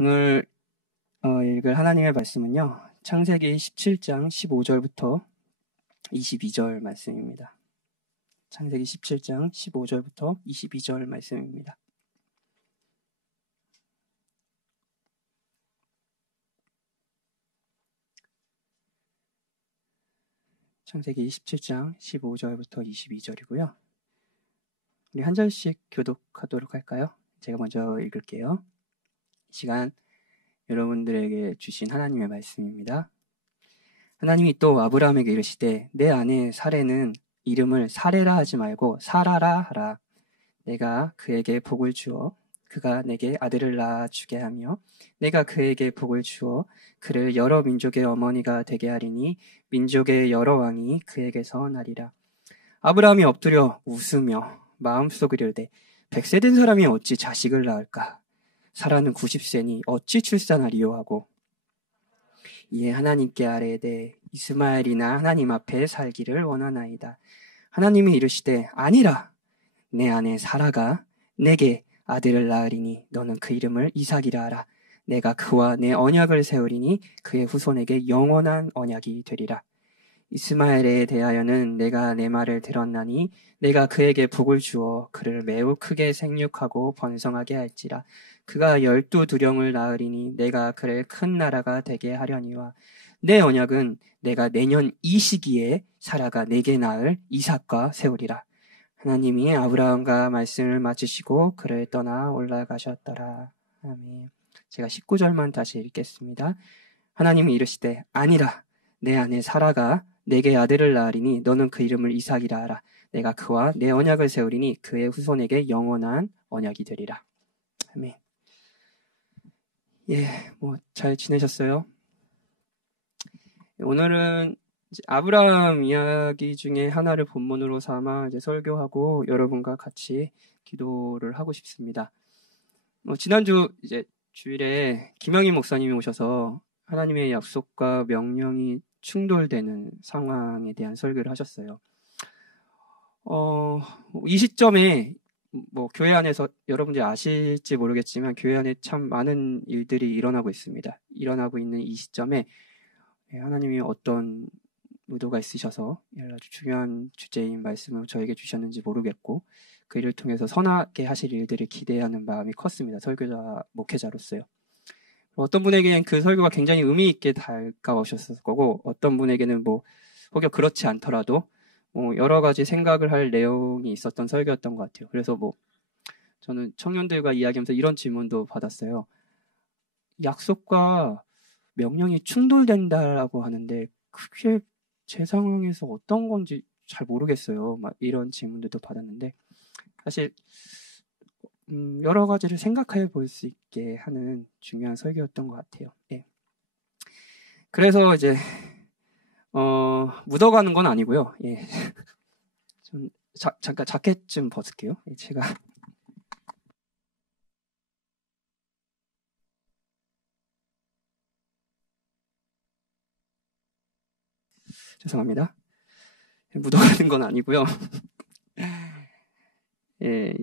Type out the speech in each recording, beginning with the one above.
오늘 읽을 하나님의 말씀은요. 창세기 17장 15절부터 22절 말씀입니다. 창세기 17장 15절부터 22절 말씀입니다. 창세기 17장 15절부터 22절이고요. 우리 한 절씩 교독하도록 할까요? 제가 먼저 읽을게요. 이 시간 여러분들에게 주신 하나님의 말씀입니다. 하나님이 또 아브라함에게 이르시되 내 아내 사레는 이름을 사레라 하지 말고 사라라 하라. 내가 그에게 복을 주어 그가 내게 아들을 낳아 주게 하며 내가 그에게 복을 주어 그를 여러 민족의 어머니가 되게 하리니 민족의 여러 왕이 그에게서 나리라. 아브라함이 엎드려 웃으며 마음속으로 이르되 100세 된 사람이 어찌 자식을 낳을까? 사라는 90세니 어찌 출산하리요 하고 이에 하나님께 아뢰되 이스마엘이나 하나님 앞에 살기를 원하나이다. 하나님이 이르시되 아니라 내 아내 사라가 내게 아들을 낳으리니 너는 그 이름을 이삭이라 하라. 내가 그와 내 언약을 세우리니 그의 후손에게 영원한 언약이 되리라. 이스마엘에 대하여는 내가 내 말을 들었나니 내가 그에게 복을 주어 그를 매우 크게 생육하고 번성하게 할지라. 그가 12두령을 낳으리니 내가 그를 큰 나라가 되게 하려니와 내 언약은 내가 내년 이 시기에 사라가 내게 낳을 이삭과 세우리라. 하나님이 아브라함과 말씀을 마치시고 그를 떠나 올라가셨더라. 아멘. 제가 19절만 다시 읽겠습니다. 하나님이 이르시되 아니라 내 아내 사라가 내게 아들을 낳으리니 너는 그 이름을 이삭이라 하라. 내가 그와 내 언약을 세우리니 그의 후손에게 영원한 언약이 되리라. 아멘. 잘 지내셨어요? 오늘은 아브라함 이야기 중에 하나를 본문으로 삼아 설교하고 여러분과 같이 기도를 하고 싶습니다. 지난주 주일에 김영희 목사님이 오셔서 하나님의 약속과 명령이 충돌되는 상황에 대한 설교를 하셨어요. 이 시점에 교회 안에서 여러분들이 아실지 모르겠지만 교회 안에 참 많은 일들이 일어나고 있습니다. 일어나고 있는 이 시점에 하나님이 어떤 의도가 있으셔서 아주 중요한 주제인 말씀을 저에게 주셨는지 모르겠고 그 일을 통해서 선하게 하실 일들을 기대하는 마음이 컸습니다. 설교자, 목회자로서요. 어떤 분에게는 그 설교가 굉장히 의미 있게 다가오셨을 거고 어떤 분에게는 혹여 그렇지 않더라도 여러 가지 생각을 할 내용이 있었던 설교였던 것 같아요. 그래서 저는 청년들과 이야기하면서 이런 질문도 받았어요. 약속과 명령이 충돌된다라고 하는데 그게 제 상황에서 어떤 건지 잘 모르겠어요. 이런 질문들도 받았는데 사실 여러 가지를 생각해 볼 수 있게 하는 중요한 설교였던 것 같아요. 예. 그래서 묻어가는 건 아니고요. 예. 좀 잠깐 자켓 좀 벗을게요. 제가 죄송합니다. 묻어가는 건 아니고요. 예,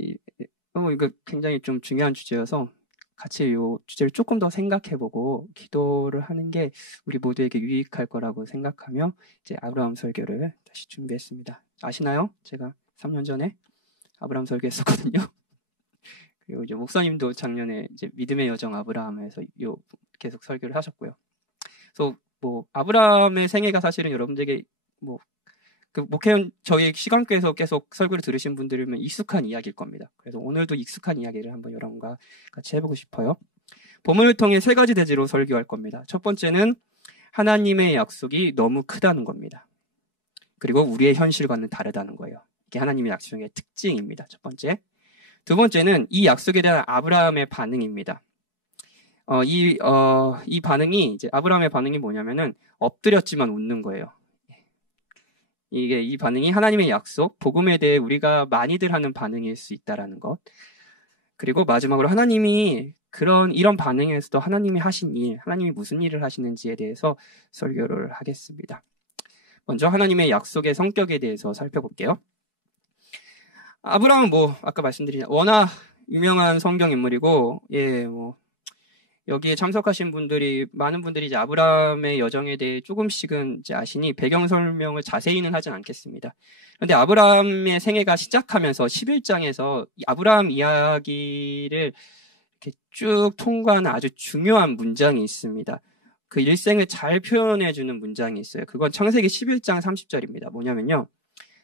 이거 굉장히 좀 중요한 주제여서 같이 이 주제를 조금 더 생각해보고 기도를 하는 게 우리 모두에게 유익할 거라고 생각하며 아브라함 설교를 다시 준비했습니다. 아시나요? 제가 3년 전에 아브라함 설교했었거든요. 그리고 목사님도 작년에 믿음의 여정 아브라함에서 계속 설교를 하셨고요. 그래서 아브라함의 생애가 사실은 여러분들에게 그 목회원 저희 시간교에서 계속 설교를 들으신 분들이면 익숙한 이야기일 겁니다. 그래서 오늘도 익숙한 이야기를 한번 여러분과 같이 해보고 싶어요. 본문을 통해 3가지 대지로 설교할 겁니다. 첫 번째는 하나님의 약속이 너무 크다는 겁니다. 그리고 우리의 현실과는 다르다는 거예요. 이게 하나님의 약속의 특징입니다. 첫 번째. 두 번째는 이 약속에 대한 아브라함의 반응입니다. 이 반응이 아브라함의 반응이 뭐냐면은 엎드렸지만 웃는 거예요. 이 반응이 하나님의 약속, 복음에 대해 우리가 많이들 하는 반응일 수 있다라는 것. 그리고 마지막으로 하나님이 이런 반응에서도 하나님이 하신 일, 하나님이 무슨 일을 하시는지에 대해서 설교를 하겠습니다. 먼저 하나님의 약속의 성격에 대해서 살펴볼게요. 아브라함은 아까 말씀드린 워낙 유명한 성경 인물이고, 여기에 참석하신 분들이, 많은 분들이 이제 아브라함의 여정에 대해 조금씩은 이제 아시니 배경 설명을 자세히는 하진 않겠습니다. 그런데 아브라함의 생애가 시작하면서 11장에서 아브라함 이야기를 이렇게 쭉 통과하는 아주 중요한 문장이 있습니다. 그 일생을 잘 표현해주는 문장이 있어요. 그건 창세기 11장 30절입니다. 뭐냐면요.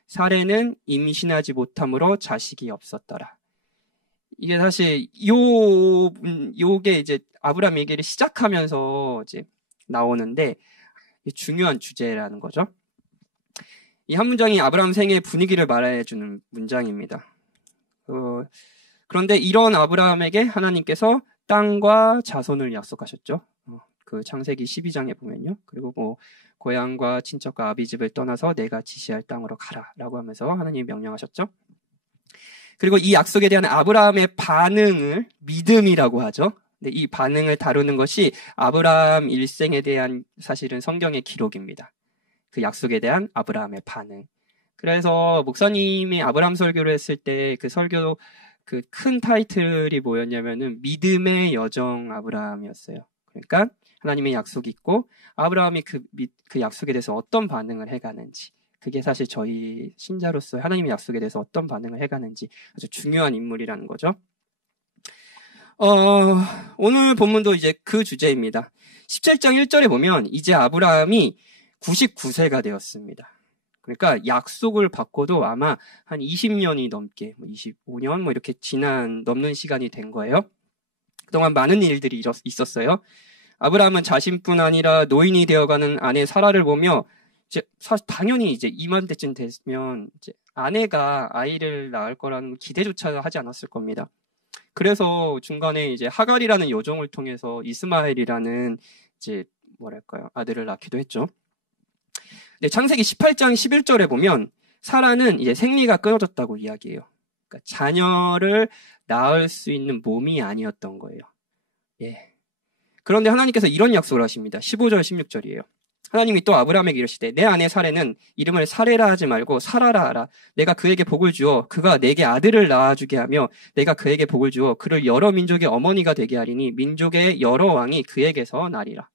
사레는 임신하지 못함으로 자식이 없었더라. 이게 사실 요게 이제 아브라함 얘기를 시작하면서 이제 나오는데 중요한 주제라는 거죠. 이 한 문장이 아브라함 생애의 분위기를 말해주는 문장입니다. 그런데 이런 아브라함에게 하나님께서 땅과 자손을 약속하셨죠. 그 창세기 12장에 보면요. 그리고 뭐 고향과 친척과 아비집을 떠나서 내가 지시할 땅으로 가라라고 하면서 하나님이 명령하셨죠. 그리고 이 약속에 대한 아브라함의 반응을 믿음이라고 하죠. 근데 이 반응을 다루는 것이 아브라함 일생에 대한 사실은 성경의 기록입니다. 그 약속에 대한 아브라함의 반응. 그래서 목사님이 아브라함 설교를 했을 때 그 설교 그 큰 타이틀이 뭐였냐면은 믿음의 여정 아브라함이었어요. 그러니까 하나님의 약속이 있고 아브라함이 그 약속에 대해서 어떤 반응을 해가는지, 그게 사실 저희 신자로서 하나님의 약속에 대해서 어떤 반응을 해가는지 아주 중요한 인물이라는 거죠. 오늘 본문도 이제 그 주제입니다. 17장 1절에 보면 이제 아브라함이 99세가 되었습니다. 그러니까 약속을 받고도 아마 한 20년이 넘게, 25년 이렇게 넘는 시간이 된 거예요. 그동안 많은 일들이 있었어요. 아브라함은 자신뿐 아니라 노인이 되어가는 아내 사라를 보며 이제 당연히 이제 이맘때쯤 되면 이제 아내가 아이를 낳을 거라는 기대조차 하지 않았을 겁니다. 그래서 중간에 이제 하갈이라는 여종을 통해서 이스마엘이라는 이제 아들을 낳기도 했죠. 근데 창세기 18장 11절에 보면 사라는 이제 생리가 끊어졌다고 이야기해요. 그러니까 자녀를 낳을 수 있는 몸이 아니었던 거예요. 예. 그런데 하나님께서 이런 약속을 하십니다. 15절 16절이에요. 하나님이 또 아브라함에게 이르시되 내 아내 사레는 이름을 사레라 하지 말고 사라라 하라. 내가 그에게 복을 주어 그가 내게 아들을 낳아주게 하며 내가 그에게 복을 주어 그를 여러 민족의 어머니가 되게 하리니 민족의 여러 왕이 그에게서 나리라.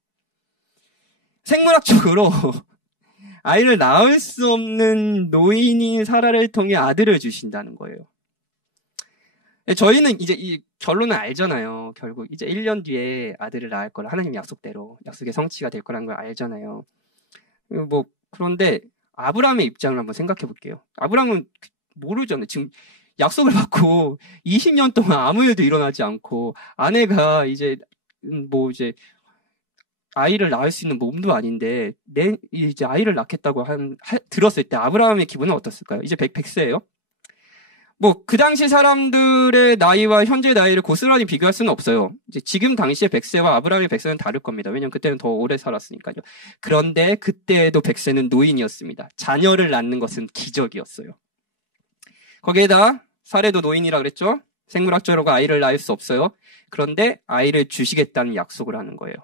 생물학적으로 아이를 낳을 수 없는 노인인 사라를 통해 아들을 주신다는 거예요. 저희는 이제 이 결론을 알잖아요. 결국 이제 1년 뒤에 아들을 낳을 거라 하나님 약속대로 약속의 성취가 될 거라는 걸 알잖아요. 그런데 아브라함의 입장을 한번 생각해 볼게요. 아브라함은 모르잖아요. 지금 약속을 받고 20년 동안 아무 일도 일어나지 않고 아내가 이제 아이를 낳을 수 있는 몸도 아닌데 이제 아이를 낳겠다고 들었을 때 아브라함의 기분은 어떻을까요? 이제 100세예요. 그 당시 사람들의 나이와 현재 나이를 고스란히 비교할 수는 없어요. 이제 지금 당시의 100세와 아브라함의 100세는 다를 겁니다. 왜냐면 그때는 더 오래 살았으니까요. 그런데 그때에도 100세는 노인이었습니다. 자녀를 낳는 것은 기적이었어요. 거기에다 사례도 노인이라 그랬죠? 생물학적으로 아이를 낳을 수 없어요. 그런데 아이를 주시겠다는 약속을 하는 거예요.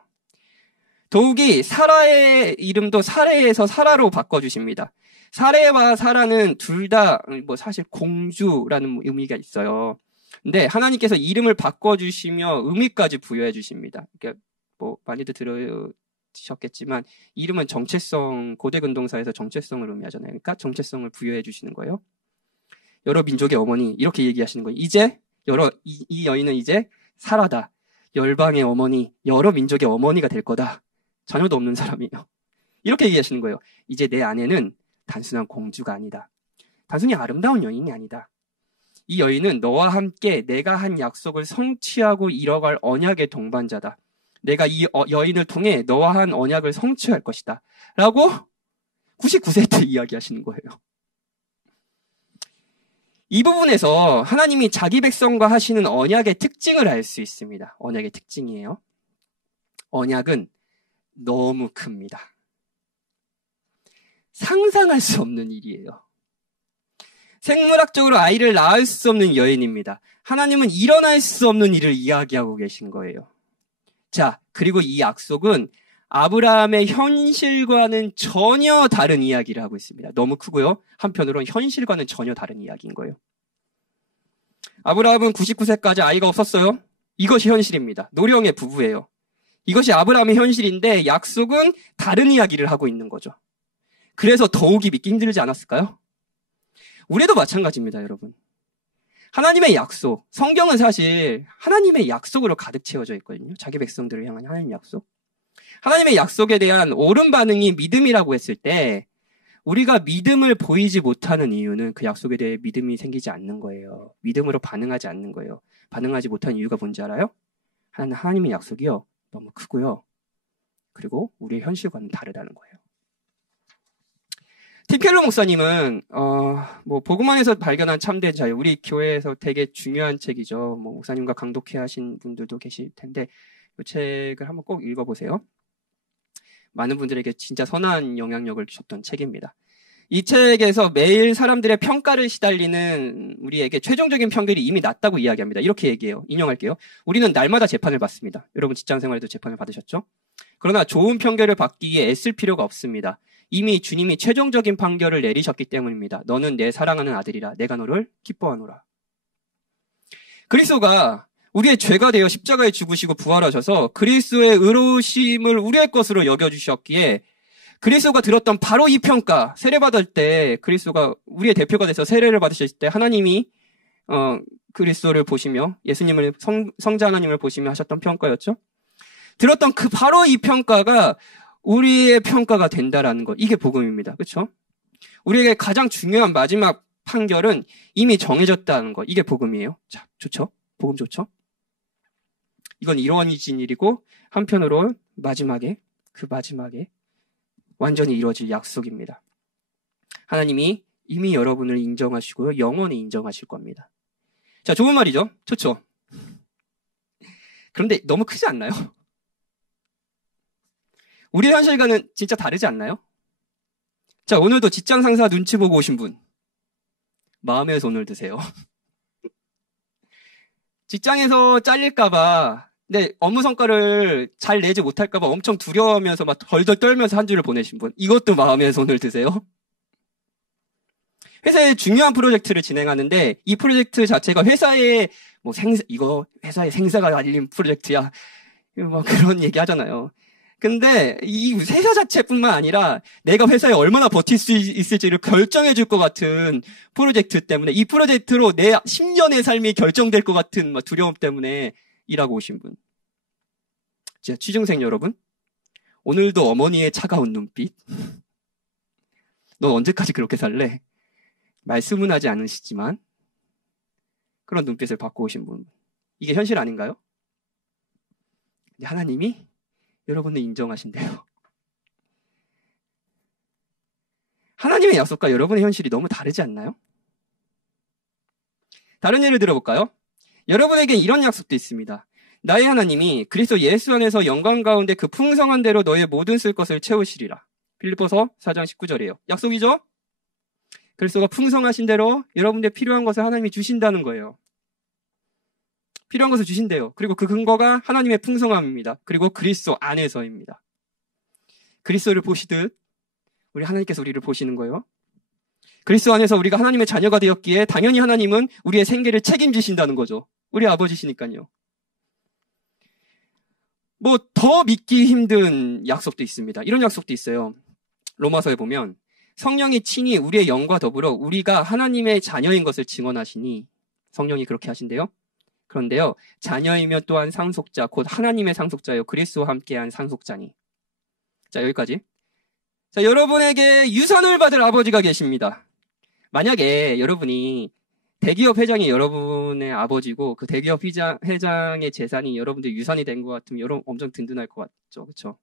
더욱이 사라의 이름도 사레에서 사라로 바꿔주십니다. 사레와 사라는 둘 다 사실 공주라는 의미가 있어요. 근데 하나님께서 이름을 바꿔주시며 의미까지 부여해 주십니다. 그러니까 많이들 들으셨겠지만 이름은 정체성, 고대 근동사에서 정체성을 의미하잖아요. 그러니까 정체성을 부여해 주시는 거예요. 여러 민족의 어머니 이렇게 얘기하시는 거예요. 이제 이 여인은 이제 사라다. 열방의 어머니, 여러 민족의 어머니가 될 거다. 자녀도 없는 사람이에요. 이렇게 얘기하시는 거예요. 이제 내 아내는 단순한 공주가 아니다. 단순히 아름다운 여인이 아니다. 이 여인은 너와 함께 내가 한 약속을 성취하고 이뤄갈 언약의 동반자다. 내가 이 여인을 통해 너와 한 언약을 성취할 것이다. 라고 99세 때 이야기하시는 거예요. 이 부분에서 하나님이 자기 백성과 하시는 언약의 특징을 알 수 있습니다. 언약의 특징이에요. 언약은 너무 큽니다. 상상할 수 없는 일이에요. 생물학적으로 아이를 낳을 수 없는 여인입니다. 하나님은 일어날 수 없는 일을 이야기하고 계신 거예요. 자, 그리고 이 약속은 아브라함의 현실과는 전혀 다른 이야기를 하고 있습니다. 너무 크고요. 한편으로는 현실과는 전혀 다른 이야기인 거예요. 아브라함은 99세까지 아이가 없었어요. 이것이 현실입니다. 노령의 부부예요. 이것이 아브라함의 현실인데 약속은 다른 이야기를 하고 있는 거죠. 그래서 더욱이 믿기 힘들지 않았을까요? 우리도 마찬가지입니다, 여러분. 하나님의 약속, 성경은 사실 하나님의 약속으로 가득 채워져 있거든요. 자기 백성들을 향한 하나님의 약속. 하나님의 약속에 대한 옳은 반응이 믿음이라고 했을 때 우리가 믿음을 보이지 못하는 이유는 그 약속에 대해 믿음이 생기지 않는 거예요. 믿음으로 반응하지 않는 거예요. 반응하지 못한 이유가 뭔지 알아요? 하나님의 약속이요. 너무 크고요. 그리고 우리의 현실과는 다르다는 거예요. 팀 켈러 목사님은 복음 안에서 발견한 참된 자유, 우리 교회에서 되게 중요한 책이죠. 목사님과 강독회 하신 분들도 계실 텐데 이 책을 한번 꼭 읽어보세요. 많은 분들에게 진짜 선한 영향력을 주셨던 책입니다. 이 책에서 매일 사람들의 평가를 시달리는 우리에게 최종적인 평결이 이미 났다고 이야기합니다. 이렇게 얘기해요. 인용할게요. 우리는 날마다 재판을 받습니다. 여러분 직장생활에도 재판을 받으셨죠? 그러나 좋은 평결을 받기 위해 애쓸 필요가 없습니다. 이미 주님이 최종적인 판결을 내리셨기 때문입니다. 너는 내 사랑하는 아들이라 내가 너를 기뻐하노라. 그리스도가 우리의 죄가 되어 십자가에 죽으시고 부활하셔서 그리스도의 의로우심을 우리의 것으로 여겨주셨기에 그리스도가 들었던 바로 이 평가, 세례받을 때 그리스도가 우리의 대표가 돼서 세례를 받으셨을 때 하나님이 그리스도를 보시며 예수님을 성자 하나님을 보시며 하셨던 평가였죠. 들었던 그 바로 이 평가가 우리의 평가가 된다라는 것. 이게 복음입니다. 그렇죠? 우리에게 가장 중요한 마지막 판결은 이미 정해졌다는 것. 이게 복음이에요. 자, 좋죠? 복음 좋죠? 이건 이루어진 일이고 한편으로 그 마지막에 완전히 이루어질 약속입니다. 하나님이 이미 여러분을 인정하시고요. 영원히 인정하실 겁니다. 자, 좋은 말이죠? 좋죠? 그런데 너무 크지 않나요? 우리 현실과는 진짜 다르지 않나요? 자, 오늘도 직장 상사 눈치 보고 오신 분, 마음의 손을 드세요. 직장에서 잘릴까봐, 근데 업무 성과를 잘 내지 못할까봐 엄청 두려워하면서 막 덜덜 떨면서 한 주를 보내신 분, 이것도 마음의 손을 드세요. 회사에 중요한 프로젝트를 진행하는데 이 프로젝트 자체가 회사의 이거 회사의 생사가 달린 프로젝트야. 뭐 그런 얘기 하잖아요. 근데 이 회사 자체뿐만 아니라 내가 회사에 얼마나 버틸 수 있을지를 결정해 줄 것 같은 프로젝트 때문에 이 프로젝트로 내 10년의 삶이 결정될 것 같은 두려움 때문에 일하고 오신 분. 자, 취중생 여러분. 오늘도 어머니의 차가운 눈빛. 넌 언제까지 그렇게 살래? 말씀은 하지 않으시지만 그런 눈빛을 받고 오신 분. 이게 현실 아닌가요? 근데 하나님이 여러분을 인정하신대요. 하나님의 약속과 여러분의 현실이 너무 다르지 않나요? 다른 예를 들어볼까요? 여러분에게 이런 약속도 있습니다. 나의 하나님이 그리스도 예수 안에서 영광 가운데 그 풍성한 대로 너의 모든 쓸 것을 채우시리라. 빌립보서 4장 19절이에요. 약속이죠? 그리스도가 풍성하신 대로 여러분들 필요한 것을 하나님이 주신다는 거예요. 필요한 것을 주신대요. 그리고 그 근거가 하나님의 풍성함입니다. 그리고 그리스도 안에서입니다. 그리스도를 보시듯 우리 하나님께서 우리를 보시는 거예요. 그리스도 안에서 우리가 하나님의 자녀가 되었기에 당연히 하나님은 우리의 생계를 책임지신다는 거죠. 우리 아버지시니까요. 더 믿기 힘든 약속도 있습니다. 이런 약속도 있어요. 로마서에 보면 성령이 친히 우리의 영과 더불어 우리가 하나님의 자녀인 것을 증언하시니 성령이 그렇게 하신대요. 그런데요, 자녀이며 또한 상속자, 곧 하나님의 상속자요. 그리스도와 함께한 상속자니. 자, 여기까지. 자, 여러분에게 유산을 받을 아버지가 계십니다. 만약에 여러분이 대기업 회장이 여러분의 아버지고 그 대기업 회장의 재산이 여러분들 유산이 된 것 같으면 여러분 엄청 든든할 것 같죠. 그렇죠?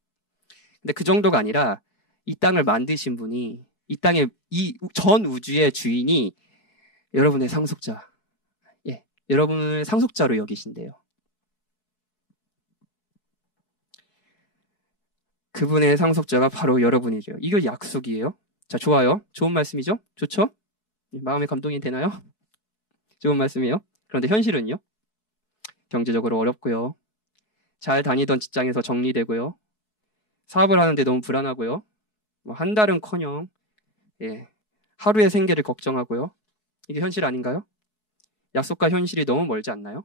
근데 그 정도가 아니라 이 땅을 만드신 분이 이 땅의 이 전 우주의 주인이 여러분의 상속자. 여러분을 상속자로 여기신대요. 그분의 상속자가 바로 여러분이죠. 이거 약속이에요. 자, 좋아요. 좋은 말씀이죠? 좋죠? 마음에 감동이 되나요? 좋은 말씀이에요. 그런데 현실은요? 경제적으로 어렵고요. 잘 다니던 직장에서 정리되고요. 사업을 하는데 너무 불안하고요. 한 달은커녕 하루의 생계를 걱정하고요. 이게 현실 아닌가요? 약속과 현실이 너무 멀지 않나요?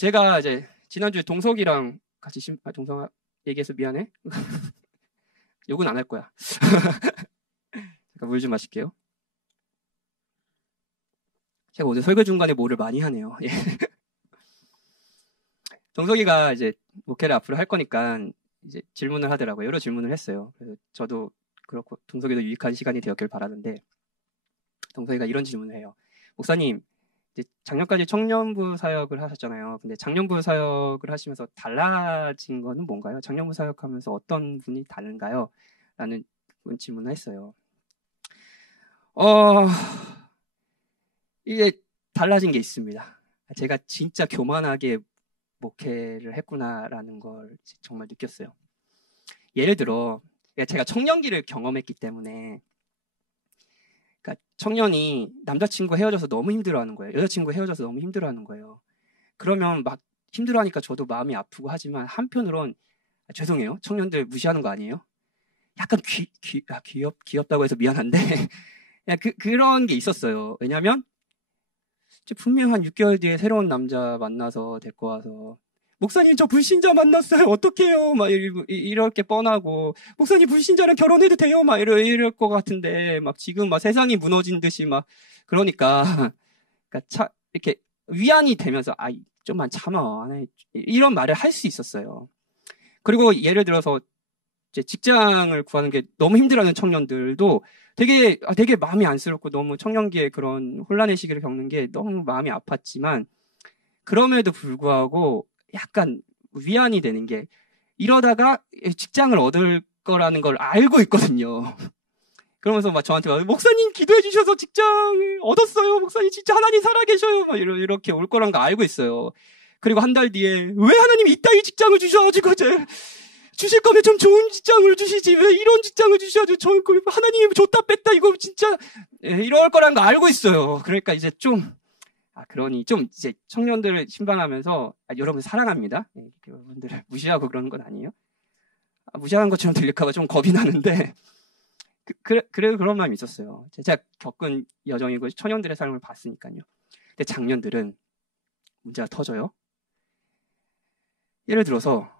제가 이제 지난주에 동석이랑 같이 동석아 얘기해서 미안해. 욕은 안 할 거야. 잠깐 물 좀 마실게요. 제가 오늘 설교 중간에 뭐를 많이 하네요. 예. 동석이가 이제 목회를 앞으로 할 거니까 이제 질문을 하더라고요. 여러 질문을 했어요. 그래서 저도 그렇고 동석이도 유익한 시간이 되었길 바라는데, 동석이가 이런 질문을 해요. 목사님, 이제 작년까지 청년부 사역을 하셨잖아요. 근데 작년부 사역을 하시면서 달라진 거는 뭔가요? 작년부 사역하면서 어떤 분이 다른가요? 라는 질문을 했어요. 이게 달라진 게 있습니다. 제가 진짜 교만하게 목회를 했구나라는 걸 정말 느꼈어요. 예를 들어 제가 청년기를 경험했기 때문에, 그러니까 청년이 남자친구 헤어져서 너무 힘들어하는 거예요. 여자친구 헤어져서 너무 힘들어하는 거예요. 그러면 막 힘들어하니까 저도 마음이 아프고 하지만 한편으론 죄송해요. 청년들 무시하는 거 아니에요? 약간 귀엽다고 해서 미안한데 그런 게 있었어요. 왜냐면 분명 한 6개월 뒤에 새로운 남자 만나서 데리고 와서 목사님 저 불신자 만났어요. 어떡해요? 막 이렇게 뻔하고, 목사님 불신자랑 결혼해도 돼요? 막 이럴 것 같은데 막 지금 막 세상이 무너진 듯이 막 그러니까 이렇게 위안이 되면서 좀만 참아 이런 말을 할 수 있었어요. 그리고 예를 들어서 이제 직장을 구하는 게 너무 힘들어하는 청년들도 되게 마음이 안쓰럽고 너무 청년기에 그런 혼란의 시기를 겪는 게 너무 마음이 아팠지만, 그럼에도 불구하고 약간 위안이 되는 게, 이러다가 직장을 얻을 거라는 걸 알고 있거든요. 그러면서 막 저한테 목사님 기도해 주셔서 직장을 얻었어요. 목사님 진짜 하나님 살아계셔요. 막 이렇게 올 거란 거 알고 있어요. 그리고 한 달 뒤에 왜 하나님이 이따위 직장을 주셔가지고 주실 거면 좀 좋은 직장을 주시지 왜 이런 직장을 주셔가지고 하나님 줬다 뺐다 이거 진짜 이럴 거란 거 알고 있어요. 그러니까 이제 그러니 이제 청년들을 신방하면서 여러분 사랑합니다. 여러분들을 무시하고 그러는 건 아니에요. 무시하는 것처럼 들릴까 봐 좀 겁이 나는데 그래도 그런 마음이 있었어요. 제가 겪은 여정이고 청년들의 삶을 봤으니까요. 근데 장년들은 문제가 터져요. 예를 들어서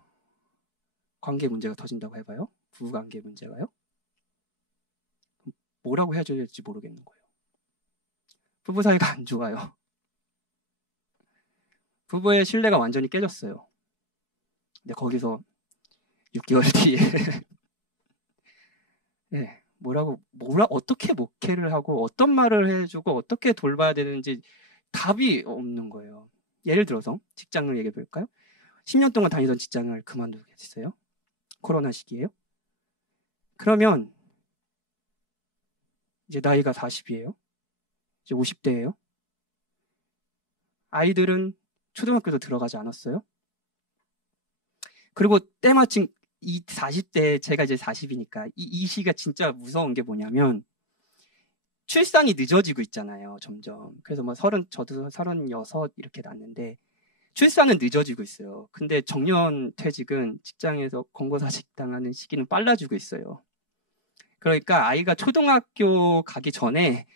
관계 문제가 터진다고 해봐요. 부부관계 문제가요. 뭐라고 해줘야 될지 모르겠는 거예요. 부부 사이가 안 좋아요. 부부의 신뢰가 완전히 깨졌어요. 근데 거기서 6개월 뒤에 네, 어떻게 목회를 하고 어떤 말을 해주고 어떻게 돌봐야 되는지 답이 없는 거예요. 예를 들어서 직장을 얘기해 볼까요? 10년 동안 다니던 직장을 그만두게 됐어요. 코로나 시기예요. 그러면 이제 나이가 40이에요. 이제 50대예요. 아이들은 초등학교도 들어가지 않았어요. 그리고 때마침 이 40대, 제가 이제 40이니까 이 시기가 진짜 무서운 게 뭐냐면 출산이 늦어지고 있잖아요, 점점. 그래서 저도 36 이렇게 낳는데 출산은 늦어지고 있어요. 근데 정년 퇴직은 직장에서 권고사직 당하는 시기는 빨라지고 있어요. 그러니까 아이가 초등학교 가기 전에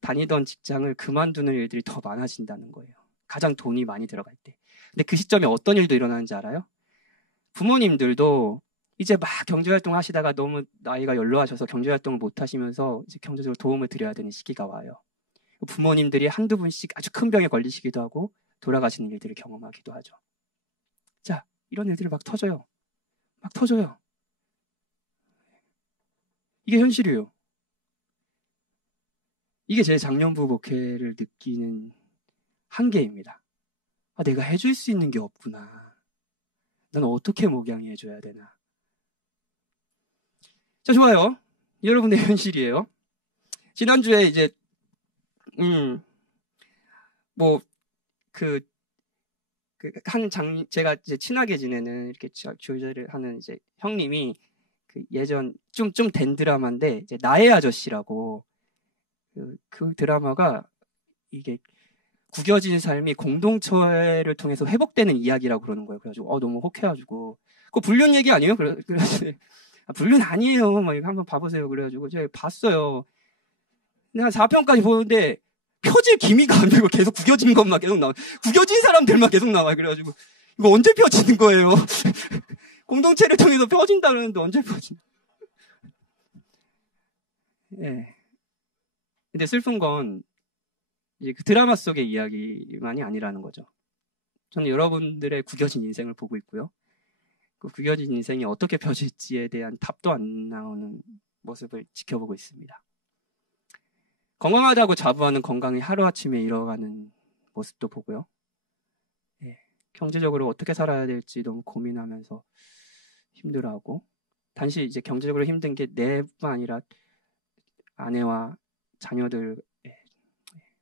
다니던 직장을 그만두는 일들이 더 많아진다는 거예요. 가장 돈이 많이 들어갈 때. 근데 그 시점에 어떤 일도 일어나는지 알아요? 부모님들도 이제 막 경제활동 하시다가 너무 나이가 연로하셔서 경제활동을 못 하시면서 이제 경제적으로 도움을 드려야 되는 시기가 와요. 부모님들이 한두 분씩 아주 큰 병에 걸리시기도 하고 돌아가시는 일들을 경험하기도 하죠. 자, 이런 일들이 막 터져요. 이게 현실이에요. 이게 제 작년부 목회를 느끼는 한계입니다. 내가 해줄 수 있는 게 없구나. 난 어떻게 목양해줘야 되나. 자, 좋아요. 여러분의 현실이에요. 지난주에 이제 제가 이제 친하게 지내는 이렇게 조절을 하는 이제 형님이 예전 좀 된 드라마인데 이제 나의 아저씨라고 그 드라마가 이게 구겨진 삶이 공동체를 통해서 회복되는 이야기라고 그러는 거예요. 그래가지고 너무 혹해가지고 그거 불륜 얘기 아니에요? 그래서 불륜 아니에요. 막 이거 한번 봐보세요. 그래가지고 제가 봤어요. 근데 한 4편까지 보는데 표질 기미가 안 되고 계속 구겨진 것만 계속 나와. 구겨진 사람들만 계속 나와요. 그래가지고 이거 언제 펴지는 거예요? 공동체를 통해서 펴진다 그러는데 언제 펴지나? 예. 근데 슬픈 건 이제 그 드라마 속의 이야기만이 아니라는 거죠. 저는 여러분들의 구겨진 인생을 보고 있고요. 그 구겨진 인생이 어떻게 펴질지에 대한 답도 안 나오는 모습을 지켜보고 있습니다. 건강하다고 자부하는 건강이 하루아침에 잃어가는 모습도 보고요. 예, 경제적으로 어떻게 살아야 될지 너무 고민하면서 힘들어하고, 단지 이제 경제적으로 힘든 게 내뿐만 아니라 아내와 자녀들의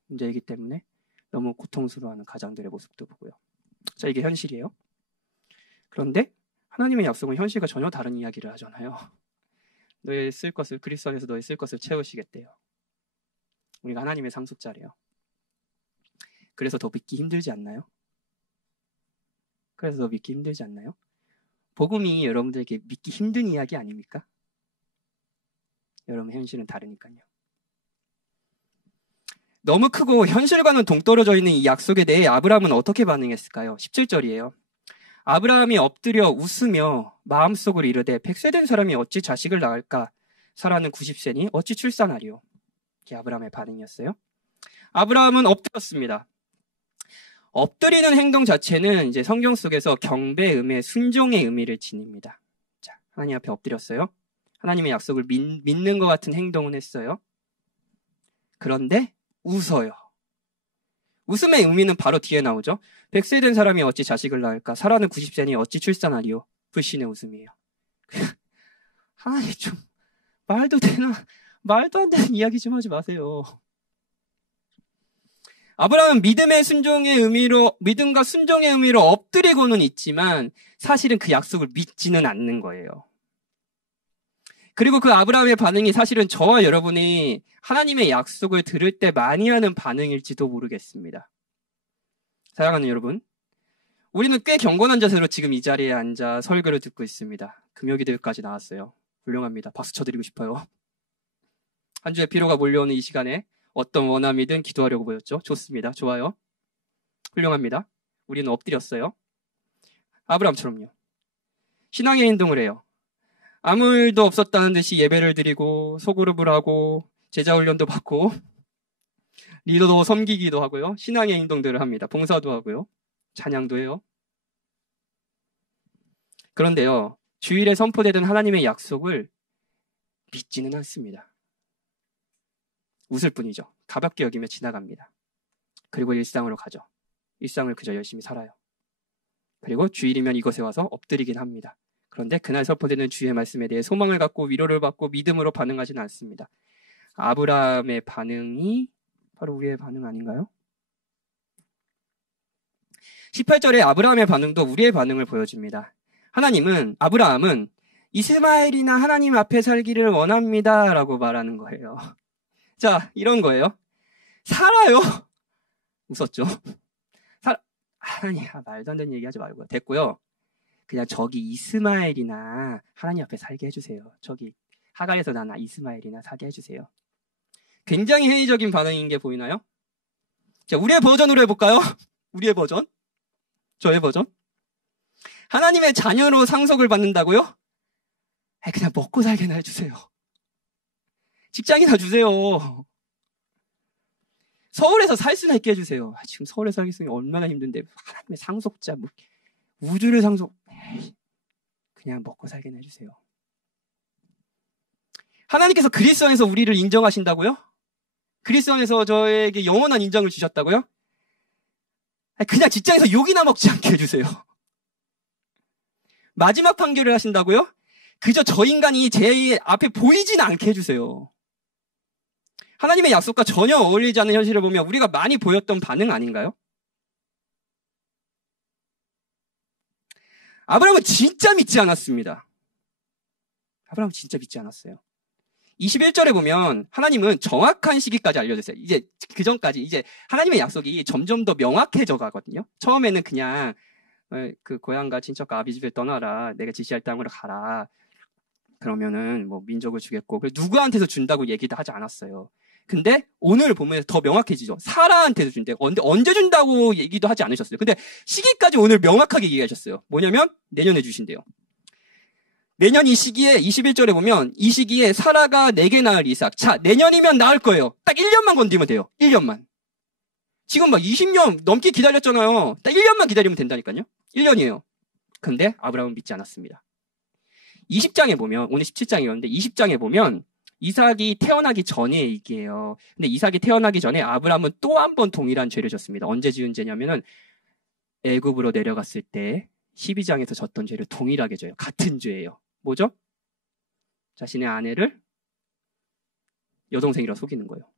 문제이기 때문에 너무 고통스러워하는 가장들의 모습도 보고요. 자, 이게 현실이에요. 그런데 하나님의 약속은 현실과 전혀 다른 이야기를 하잖아요. 너의 쓸 것을, 그리스도 안에서 너의 쓸 것을 채우시겠대요. 우리가 하나님의 상속자래요. 그래서 더 믿기 힘들지 않나요? 그래서 더 믿기 힘들지 않나요? 복음이 여러분들에게 믿기 힘든 이야기 아닙니까? 여러분, 현실은 다르니까요. 너무 크고 현실과는 동떨어져 있는 이 약속에 대해 아브라함은 어떻게 반응했을까요? 17절이에요. 아브라함이 엎드려 웃으며 마음속으로 이르되 100세 된 사람이 어찌 자식을 낳을까? 사라는 90세니 어찌 출산하리요? 이게 아브라함의 반응이었어요. 아브라함은 엎드렸습니다. 엎드리는 행동 자체는 이제 성경 속에서 경배음의 순종의 의미를 지닙니다. 자, 하나님 앞에 엎드렸어요. 하나님의 약속을 믿는 것 같은 행동은 했어요. 그런데 웃어요. 웃음의 의미는 바로 뒤에 나오죠. 100세 된 사람이 어찌 자식을 낳을까? 사라는 90세니 어찌 출산하리요? 불신의 웃음이에요. 좀 말도 안 되는 이야기 좀 하지 마세요. 아브라함은 믿음과 순종의 의미로 엎드리고는 있지만 사실은 그 약속을 믿지는 않는 거예요. 그리고 그 아브라함의 반응이 사실은 저와 여러분이 하나님의 약속을 들을 때 많이 하는 반응일지도 모르겠습니다. 사랑하는 여러분, 우리는 꽤 경건한 자세로 지금 이 자리에 앉아 설교를 듣고 있습니다. 금요기도까지 나왔어요. 훌륭합니다. 박수 쳐드리고 싶어요. 한 주의 피로가 몰려오는 이 시간에 어떤 원함이든 기도하려고 보였죠. 좋습니다. 좋아요. 훌륭합니다. 우리는 엎드렸어요. 아브라함처럼요. 신앙의 행동을 해요. 아무 일도 없었다는 듯이 예배를 드리고 소그룹을 하고 제자훈련도 받고 리더도 섬기기도 하고요. 신앙의 행동들을 합니다. 봉사도 하고요. 찬양도 해요. 그런데요, 주일에 선포되던 하나님의 약속을 믿지는 않습니다. 웃을 뿐이죠. 가볍게 여기며 지나갑니다. 그리고 일상으로 가죠. 일상을 그저 열심히 살아요. 그리고 주일이면 이곳에 와서 엎드리긴 합니다. 그런데 그날 선포되는 주의 말씀에 대해 소망을 갖고 위로를 받고 믿음으로 반응하지는 않습니다. 아브라함의 반응이 바로 우리의 반응 아닌가요? 18절에 아브라함의 반응도 우리의 반응을 보여줍니다. 아브라함은 이스마엘이나 하나님 앞에 살기를 원합니다 라고 말하는 거예요. 자, 이런 거예요. 살아요. 웃었죠? 말도 안 되는 얘기 하지 말고요. 됐고요. 그냥 저기 이스마엘이나 하나님 앞에 살게 해주세요. 저기 하갈에서 난 이스마엘이나 살게 해주세요. 굉장히 회의적인 반응인 게 보이나요? 자, 우리의 버전으로 해볼까요? 우리의 버전? 저의 버전? 하나님의 자녀로 상속을 받는다고요? 그냥 먹고 살게나 해주세요. 직장이나 주세요. 서울에서 살 수나 있게 해주세요. 지금 서울에 살기 얼마나 힘든데 하나님의 상속자, 우주를 그냥 먹고 살게나 해주세요. 하나님께서 그리스도 안에서 우리를 인정하신다고요? 그리스도 안에서 저에게 영원한 인정을 주셨다고요? 그냥 직장에서 욕이나 먹지 않게 해주세요. 마지막 판결을 하신다고요? 그저 저 인간이 제 앞에 보이지는 않게 해주세요. 하나님의 약속과 전혀 어울리지 않는 현실을 보면 우리가 많이 보였던 반응 아닌가요? 아브라함은 진짜 믿지 않았습니다. 아브라함은 진짜 믿지 않았어요. 21절에 보면 하나님은 정확한 시기까지 알려줬어요. 이제 그 전까지 이제 하나님의 약속이 점점 더 명확해져 가거든요. 처음에는 그냥 그 고향과 친척과 아비집을 떠나라. 내가 지시할 땅으로 가라. 그러면은 민족을 주겠고 누구한테서 준다고 얘기도 하지 않았어요. 근데 오늘 보면 더 명확해지죠. 사라한테도 준대. 언제 준다고 얘기도 하지 않으셨어요. 근데 시기까지 오늘 명확하게 얘기하셨어요. 뭐냐면 내년에 주신대요. 내년 이 시기에 21절에 보면 이 시기에 사라가 내게 낳을 이삭. 자, 내년이면 낳을 거예요. 딱 1년만 건드리면 돼요. 1년만. 지금 막 20년 넘게 기다렸잖아요. 딱 1년만 기다리면 된다니까요. 1년이에요. 근데 아브라함은 믿지 않았습니다. 20장에 보면, 오늘 17장이었는데 20장에 보면 이삭이 태어나기 전에 얘기해요. 근데 이삭이 태어나기 전에 아브라함은 또 한 번 동일한 죄를 졌습니다. 언제 지은 죄냐면은 애굽으로 내려갔을 때 12장에서 졌던 죄를 동일하게 져요. 같은 죄예요. 뭐죠? 자신의 아내를 여동생이라 속이는 거예요.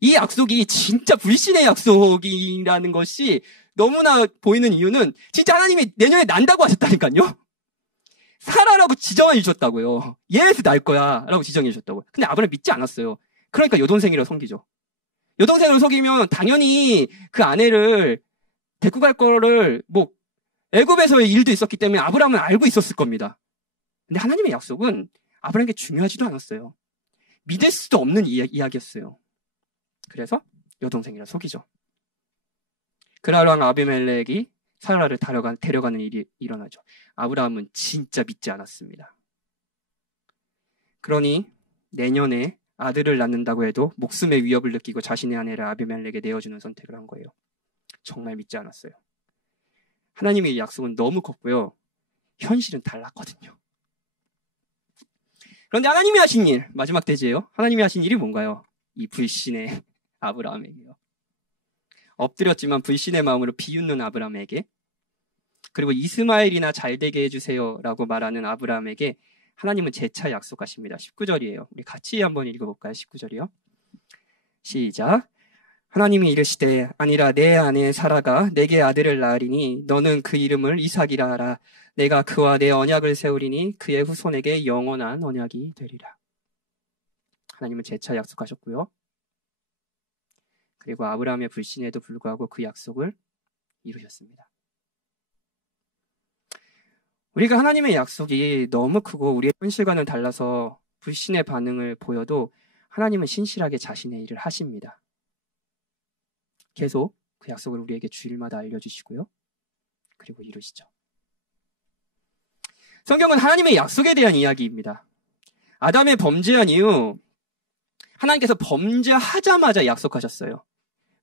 이 약속이 진짜 불신의 약속이라는 것이 너무나 보이는 이유는 진짜 하나님이 내년에 난다고 하셨다니까요. 사라라고 지정해 주셨다고요. 얘에서 날 거야 라고 지정해 주셨다고요. 근데 아브라함이 믿지 않았어요. 그러니까 여동생이라고 속이죠. 여동생을 속이면 당연히 그 아내를 데리고 갈 거를 애굽에서의 일도 있었기 때문에 아브라함은 알고 있었을 겁니다. 근데 하나님의 약속은 아브라함에게 중요하지도 않았어요. 믿을 수도 없는 이야기였어요. 그래서 여동생이라 속이죠. 그날왕 아비멜렉이 사라를 데려가는 일이 일어나죠. 아브라함은 진짜 믿지 않았습니다. 그러니 내년에 아들을 낳는다고 해도 목숨의 위협을 느끼고 자신의 아내를 아비멜렉에 내어주는 선택을 한 거예요. 정말 믿지 않았어요. 하나님의 약속은 너무 컸고요. 현실은 달랐거든요. 그런데 하나님이 하신 일, 마지막 대지예요. 하나님이 하신 일이 뭔가요? 이 불신의 아브라함에게요. 엎드렸지만 불신의 마음으로 비웃는 아브라함에게, 그리고 이스마엘이나 잘되게 해주세요라고 말하는 아브라함에게 하나님은 재차 약속하십니다. 19절이에요. 우리 같이 한번 읽어볼까요? 19절이요. 시작. 하나님이 이르시되 아니라 내 아내 사라가 내게 아들을 낳으리니 너는 그 이름을 이삭이라 하라. 내가 그와 내 언약을 세우리니 그의 후손에게 영원한 언약이 되리라. 하나님은 재차 약속하셨고요. 그리고 아브라함의 불신에도 불구하고 그 약속을 이루셨습니다. 우리가 하나님의 약속이 너무 크고 우리의 현실과는 달라서 불신의 반응을 보여도 하나님은 신실하게 자신의 일을 하십니다. 계속 그 약속을 우리에게 주일마다 알려주시고요. 그리고 이루시죠. 성경은 하나님의 약속에 대한 이야기입니다. 아담의 범죄한 이후 하나님께서 범죄하자마자 약속하셨어요.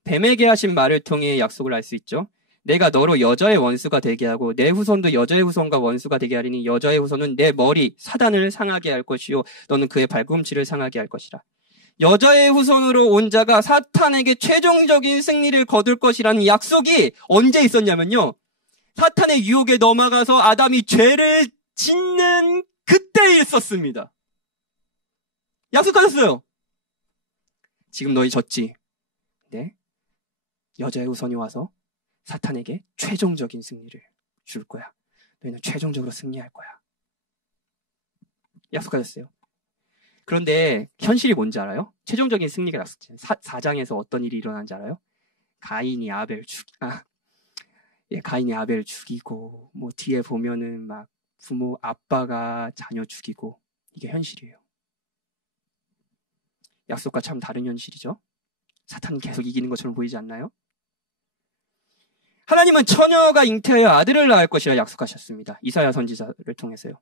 뱀에게 하신 말을 통해 약속을 알 수 있죠. 내가 너로 여자의 원수가 되게 하고 내 후손도 여자의 후손과 원수가 되게 하리니 여자의 후손은 내 머리 사단을 상하게 할 것이요 너는 그의 발꿈치를 상하게 할 것이라. 여자의 후손으로 온 자가 사탄에게 최종적인 승리를 거둘 것이라는 약속이 언제 있었냐면요. 사탄의 유혹에 넘어가서 아담이 죄를 짓는 그때 있었습니다. 약속하셨어요. 지금 너희 졌지. 네. 여자의 후손이 와서 사탄에게 최종적인 승리를 줄 거야. 너희는 최종적으로 승리할 거야. 약속하셨어요. 그런데 현실이 뭔지 알아요? 최종적인 승리가 약속했죠. 4장에서 어떤 일이 일어난지 알아요? 가인이 아벨 죽이고 뭐 뒤에 보면은 막 부모 아빠가 자녀 죽이고 이게 현실이에요. 약속과 참 다른 현실이죠. 사탄은 계속 이기는 것처럼 보이지 않나요? 하나님은 처녀가 잉태하여 아들을 낳을 것이라 약속하셨습니다. 이사야 선지자를 통해서요.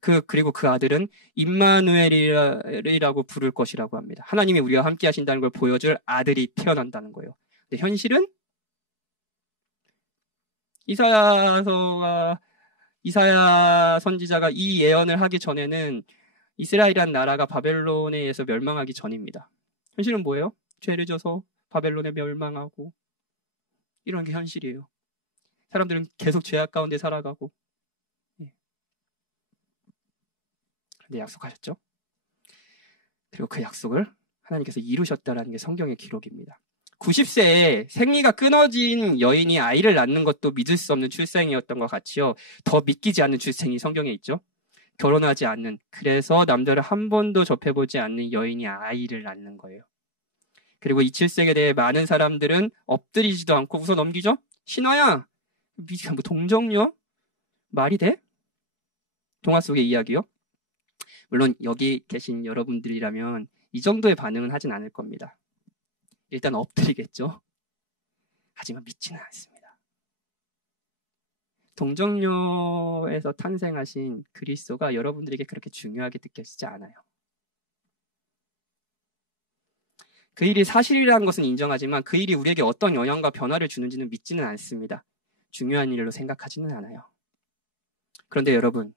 그리고 그 아들은 임마누엘이라고 부를 것이라고 합니다. 하나님이 우리와 함께 하신다는 걸 보여줄 아들이 태어난다는 거예요. 근데 현실은 이사야 선지자가 이 예언을 하기 전에는 이스라엘이라는 나라가 바벨론에 의해서 멸망하기 전입니다. 현실은 뭐예요? 죄를 져서 바벨론에 멸망하고 이런 게 현실이에요. 사람들은 계속 죄악 가운데 살아가고. 그런데 약속하셨죠? 그리고 그 약속을 하나님께서 이루셨다는 게 성경의 기록입니다. 90세에 생리가 끊어진 여인이 아이를 낳는 것도 믿을 수 없는 출생이었던 것 같이요. 더 믿기지 않는 출생이 성경에 있죠. 결혼하지 않는, 그래서 남자를 한 번도 접해보지 않는 여인이 아이를 낳는 거예요. 그리고 이 칠생에 대해 많은 사람들은 엎드리지도 않고 웃어 넘기죠. 신화야, 뭐 동정녀? 말이 돼? 동화 속의 이야기요? 물론 여기 계신 여러분들이라면 이 정도의 반응은 하진 않을 겁니다. 일단 엎드리겠죠. 하지만 믿지는 않습니다. 동정녀에서 탄생하신 그리스도가 여러분들에게 그렇게 중요하게 느껴지지 않아요. 그 일이 사실이라는 것은 인정하지만 그 일이 우리에게 어떤 영향과 변화를 주는지는 믿지는 않습니다. 중요한 일로 생각하지는 않아요. 그런데 여러분,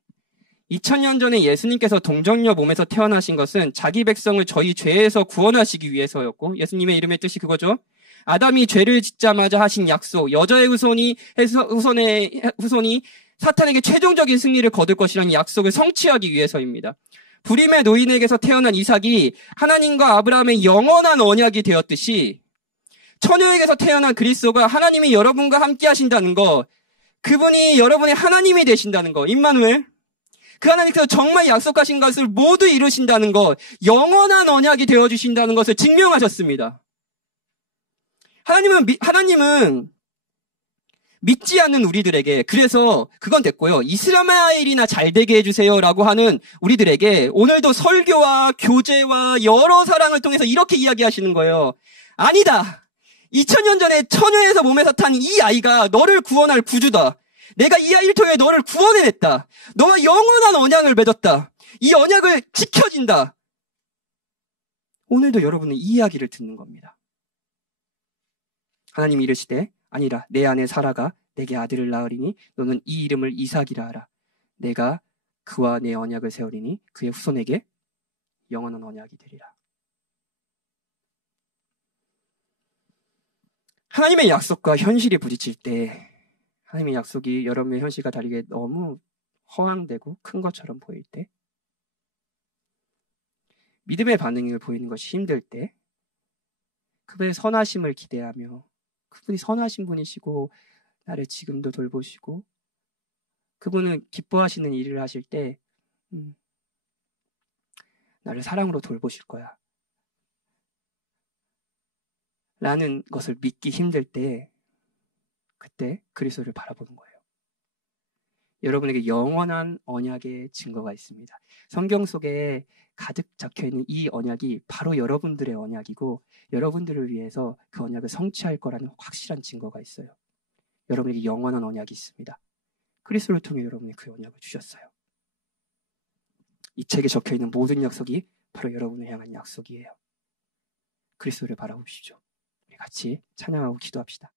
2000년 전에 예수님께서 동정녀 몸에서 태어나신 것은 자기 백성을 저희 죄에서 구원하시기 위해서였고, 예수님의 이름의 뜻이 그거죠. 아담이 죄를 짓자마자 하신 약속, 여자의 후손이 사탄에게 최종적인 승리를 거둘 것이라는 약속을 성취하기 위해서입니다. 불임의 노인에게서 태어난 이삭이 하나님과 아브라함의 영원한 언약이 되었듯이 처녀에게서 태어난 그리스도가 하나님이 여러분과 함께 하신다는 거, 그분이 여러분의 하나님이 되신다는 거, 임마누엘, 그 하나님께서 정말 약속하신 것을 모두 이루신다는 것, 영원한 언약이 되어주신다는 것을 증명하셨습니다. 하나님은 믿지 않는 우리들에게, 그래서 그건 됐고요. 이스라엘이나 잘 되게 해주세요라고 하는 우리들에게 오늘도 설교와 교제와 여러 사랑을 통해서 이렇게 이야기하시는 거예요. 아니다. 2000년 전에 처녀에서 몸에서 탄 이 아이가 너를 구원할 구주다. 내가 이 아이를 통해 너를 구원해냈다. 너와 영원한 언약을 맺었다. 이 언약을 지켜진다. 오늘도 여러분은 이 이야기를 듣는 겁니다. 하나님이 이르시되 아니라 내 아내 사라가 내게 아들을 낳으리니 너는 이 이름을 이삭이라 하라. 내가 그와 내 언약을 세우리니 그의 후손에게 영원한 언약이 되리라. 하나님의 약속과 현실이 부딪힐 때 하나님의 약속이 여러분의 현실과 다르게 너무 허황되고 큰 것처럼 보일 때, 믿음의 반응을 보이는 것이 힘들 때, 그분의 선하심을 기대하며 그분이 선하신 분이시고 나를 지금도 돌보시고 그분은 기뻐하시는 일을 하실 때 나를 사랑으로 돌보실 거야 라는 것을 믿기 힘들 때, 그때 그리스도를 바라보는 거예요. 여러분에게 영원한 언약의 증거가 있습니다. 성경 속에 가득 적혀있는 이 언약이 바로 여러분들의 언약이고 여러분들을 위해서 그 언약을 성취할 거라는 확실한 증거가 있어요. 여러분에게 영원한 언약이 있습니다. 그리스도를 통해 여러분이 그 언약을 주셨어요. 이 책에 적혀있는 모든 약속이 바로 여러분을 향한 약속이에요. 그리스도를 바라보십시오. 우리 같이 찬양하고 기도합시다.